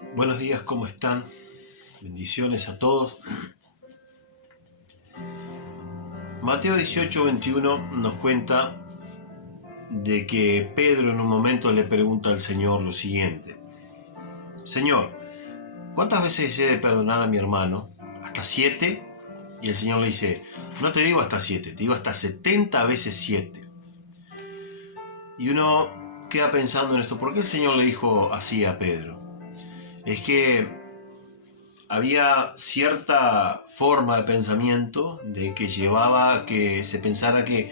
Buenos días, ¿cómo están? Bendiciones a todos. Mateo 18:21 nos cuenta de que Pedro en un momento le pregunta al Señor lo siguiente: Señor, ¿cuántas veces he de perdonar a mi hermano? ¿Hasta 7? Y el Señor le dice: no te digo hasta 7, te digo hasta 70 veces 7. Y uno queda pensando en esto: ¿por qué el Señor le dijo así a Pedro? Es que había cierta forma de pensamiento de que llevaba a que se pensara que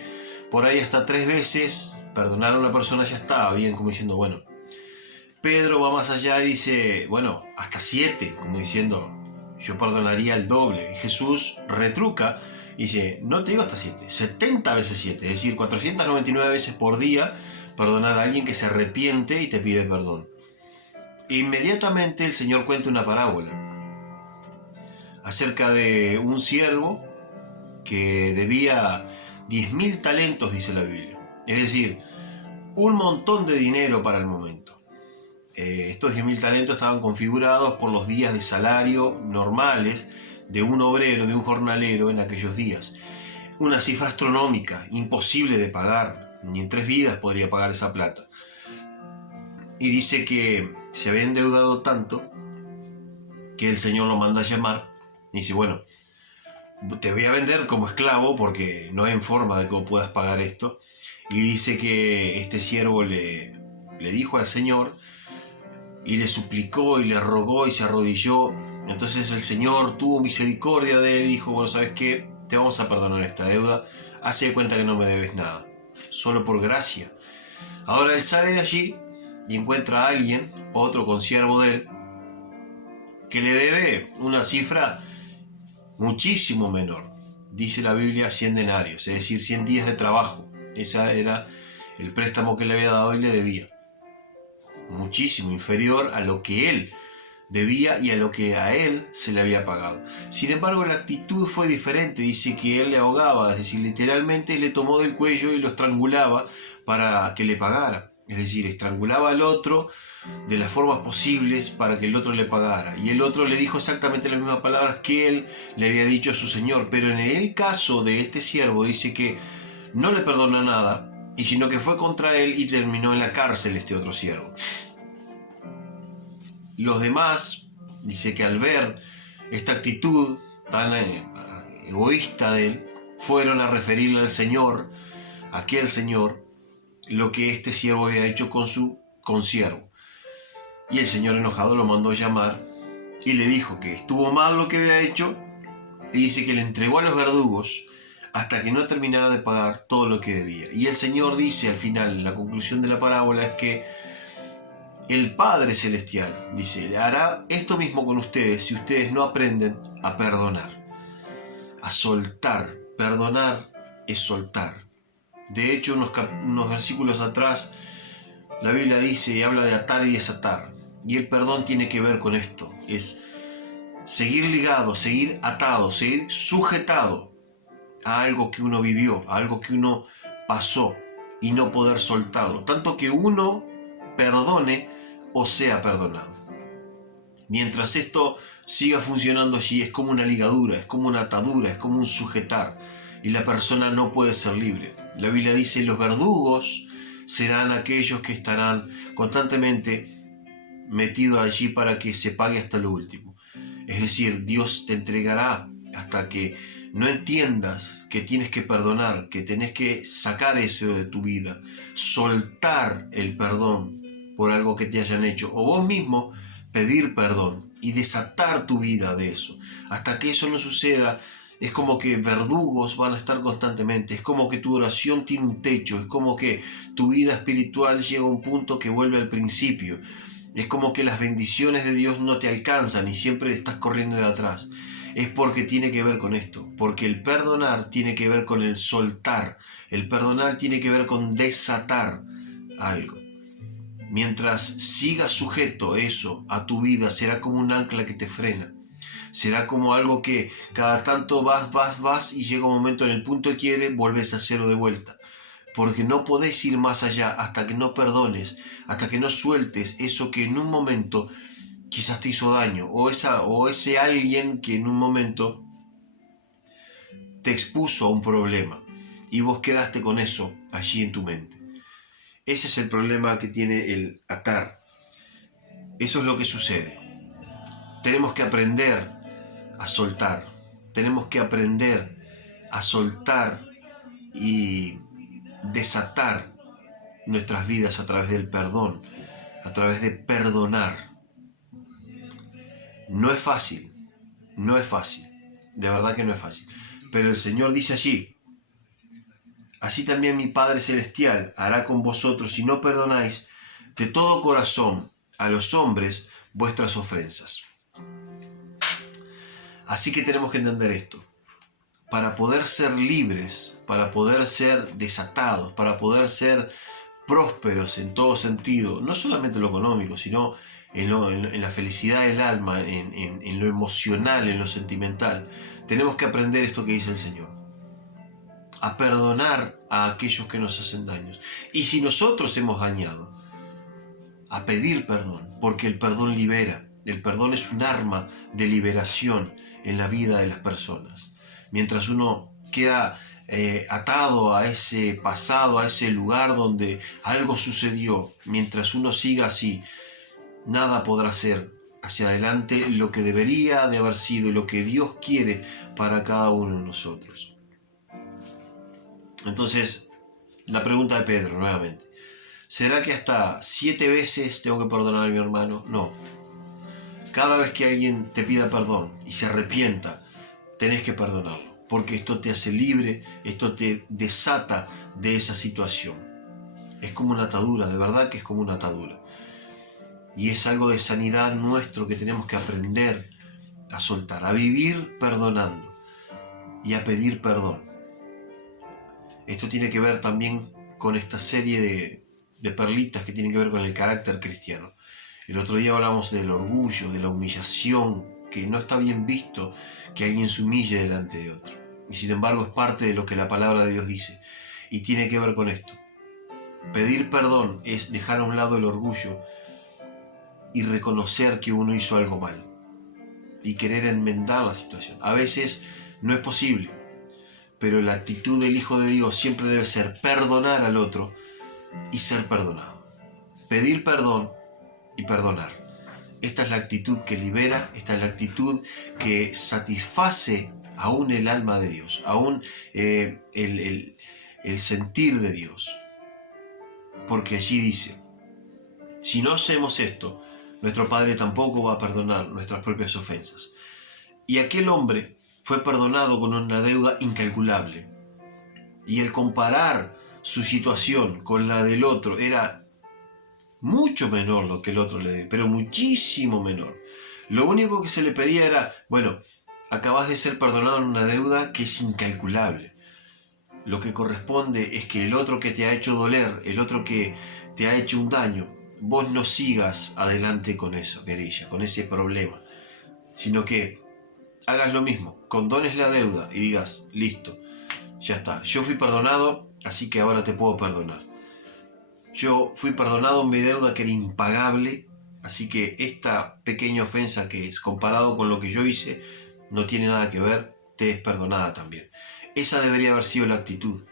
por ahí hasta 3 veces perdonar a una persona ya estaba bien, como diciendo, bueno. Pedro va más allá y dice, bueno, hasta 7, como diciendo, yo perdonaría el doble. Y Jesús retruca y dice, no te digo hasta 7, 70 veces 7, es decir, 499 veces por día perdonar a alguien que se arrepiente y te pide perdón. Inmediatamente el Señor cuenta una parábola acerca de un siervo que debía 10.000 talentos, dice la Biblia. Es decir, un montón de dinero para el momento. Estos 10.000 talentos estaban configurados por los días de salario normales de un obrero, de un jornalero en aquellos días. Una cifra astronómica, imposible de pagar, ni en 3 vidas podría pagar esa plata. Y dice que se había endeudado tanto que el Señor lo manda a llamar y dice, bueno, te voy a vender como esclavo porque no hay forma de que puedas pagar esto. Y dice que este siervo le dijo al Señor y le suplicó y le rogó y se arrodilló. Entonces el Señor tuvo misericordia de él y dijo, bueno, ¿sabes qué? Te vamos a perdonar esta deuda. Hace de cuenta que no me debes nada, solo por gracia. Ahora él sale de allí y encuentra a alguien, otro consiervo de él, que le debe una cifra muchísimo menor. Dice la Biblia 100 denarios, es decir, 100 días de trabajo. Ese era el préstamo que le había dado y le debía. Muchísimo inferior a lo que él debía y a lo que a él se le había pagado. Sin embargo, la actitud fue diferente. Dice que él le ahogaba, es decir, literalmente le tomó del cuello y lo estrangulaba para que le pagara. Es decir, estrangulaba al otro de las formas posibles para que el otro le pagara. Y el otro le dijo exactamente las mismas palabras que él le había dicho a su señor. Pero en el caso de este siervo dice que no le perdona nada, y sino que fue contra él y terminó en la cárcel este otro siervo. Los demás, dice que al ver esta actitud tan egoísta de él, fueron a referirle al Señor, a aquel Señor, lo que este siervo había hecho con su consiervo. Y el Señor enojado lo mandó a llamar y le dijo que estuvo mal lo que había hecho, y dice que le entregó a los verdugos hasta que no terminara de pagar todo lo que debía. Y el Señor dice al final, la conclusión de la parábola es que el Padre Celestial, dice, hará esto mismo con ustedes si ustedes no aprenden a perdonar, a soltar. Perdonar es soltar. De hecho, unos versículos atrás, la Biblia dice y habla de atar y desatar. Y el perdón tiene que ver con esto. Es seguir ligado, seguir atado, seguir sujetado a algo que uno vivió, a algo que uno pasó y no poder soltarlo. Tanto que uno perdone o sea perdonado. Mientras esto siga funcionando allí, es como una ligadura, es como una atadura, es como un sujetar, y la persona no puede ser libre. La Biblia dice, los verdugos serán aquellos que estarán constantemente metidos allí para que se pague hasta lo último. Es decir, Dios te entregará hasta que no entiendas que tienes que perdonar, que tenés que sacar eso de tu vida, soltar el perdón por algo que te hayan hecho, o vos mismo pedir perdón y desatar tu vida de eso. Hasta que eso no suceda, es como que verdugos van a estar constantemente, es como que tu oración tiene un techo, es como que tu vida espiritual llega a un punto que vuelve al principio. Es como que las bendiciones de Dios no te alcanzan y siempre estás corriendo de atrás. Es porque tiene que ver con esto, porque el perdonar tiene que ver con el soltar, el perdonar tiene que ver con desatar algo. Mientras sigas sujeto eso a tu vida, será como un ancla que te frena. Será como algo que cada tanto vas y llega un momento en el punto de quiebre, vuelves a cero de vuelta. Porque no podés ir más allá hasta que no perdones, hasta que no sueltes eso que en un momento quizás te hizo daño, o ese alguien que en un momento te expuso a un problema y vos quedaste con eso allí en tu mente. Ese es el problema que tiene el atar. Eso es lo que sucede. Tenemos que aprender a soltar. Tenemos que aprender a soltar y desatar nuestras vidas a través del perdón, a través de perdonar. No es fácil, no es fácil, de verdad que no es fácil. Pero el Señor dice allí: así también mi Padre Celestial hará con vosotros si no perdonáis de todo corazón a los hombres vuestras ofensas. Así que tenemos que entender esto. Para poder ser libres, para poder ser desatados, para poder ser prósperos en todo sentido, no solamente en lo económico, sino en la felicidad del alma, en lo emocional, en lo sentimental, tenemos que aprender esto que dice el Señor: a perdonar a aquellos que nos hacen daños. Y si nosotros hemos dañado, a pedir perdón, porque el perdón libera. El perdón es un arma de liberación en la vida de las personas. Mientras uno queda atado a ese pasado, a ese lugar donde algo sucedió, mientras uno siga así, nada podrá ser hacia adelante lo que debería de haber sido y lo que Dios quiere para cada uno de nosotros. Entonces, la pregunta de Pedro nuevamente: ¿será que hasta 7 veces tengo que perdonar a mi hermano? No. Cada vez que alguien te pida perdón y se arrepienta, tenés que perdonarlo, porque esto te hace libre, esto te desata de esa situación. Es como una atadura, de verdad que es como una atadura. Y es algo de sanidad nuestro que tenemos que aprender a soltar, a vivir perdonando y a pedir perdón. Esto tiene que ver también con esta serie de perlitas que tienen que ver con el carácter cristiano. El otro día hablamos del orgullo, de la humillación, que no está bien visto que alguien se humille delante de otro. Y sin embargo es parte de lo que la palabra de Dios dice. Y tiene que ver con esto. Pedir perdón es dejar a un lado el orgullo y reconocer que uno hizo algo mal. Y querer enmendar la situación. A veces no es posible, pero la actitud del Hijo de Dios siempre debe ser perdonar al otro y ser perdonado. Pedir perdón y perdonar. Esta es la actitud que libera, esta es la actitud que satisface aún el alma de Dios, aún el sentir de Dios. Porque allí dice: si no hacemos esto, nuestro Padre tampoco va a perdonar nuestras propias ofensas. Y aquel hombre fue perdonado con una deuda incalculable. Y el comparar su situación con la del otro era mucho menor lo que el otro le debe, pero muchísimo menor. Lo único que se le pedía era: bueno, acabas de ser perdonado en una deuda que es incalculable. Lo que corresponde es que el otro que te ha hecho doler, el otro que te ha hecho un daño, vos no sigas adelante con eso, querella, con ese problema, sino que hagas lo mismo, condones la deuda y digas: listo, ya está, yo fui perdonado, así que ahora te puedo perdonar. Yo fui perdonado en mi deuda que era impagable, así que esta pequeña ofensa que es comparado con lo que yo hice no tiene nada que ver, te es perdonada también. Esa debería haber sido la actitud.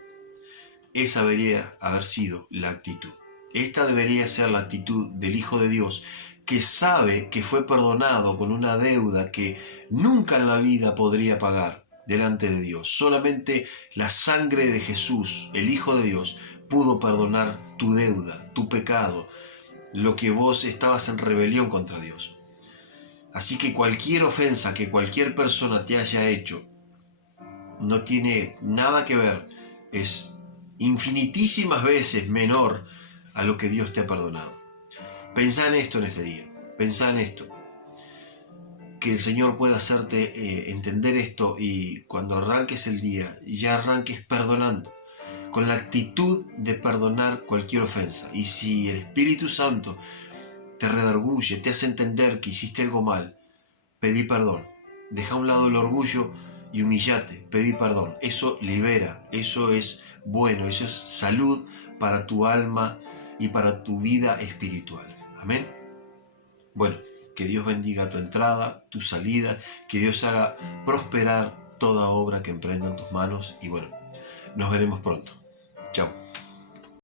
Esa debería haber sido la actitud. Esta debería ser la actitud del Hijo de Dios, que sabe que fue perdonado con una deuda que nunca en la vida podría pagar delante de Dios. Solamente la sangre de Jesús, el Hijo de Dios, pudo perdonar tu deuda, tu pecado, lo que vos estabas en rebelión contra Dios. Así que cualquier ofensa que cualquier persona te haya hecho no tiene nada que ver, es infinitísimas veces menor a lo que Dios te ha perdonado. Pensá en esto en este día, pensá en esto. Que el Señor pueda hacerte entender esto y cuando arranques el día, ya arranques perdonando, con la actitud de perdonar cualquier ofensa. Y si el Espíritu Santo te redarguye, te hace entender que hiciste algo mal, pedí perdón. Deja a un lado el orgullo y humillate, pedí perdón. Eso libera, eso es bueno, eso es salud para tu alma y para tu vida espiritual. Amén. Bueno, Que Dios bendiga tu entrada, tu salida, que Dios haga prosperar toda obra que emprenda en tus manos y bueno, nos veremos pronto. Chao.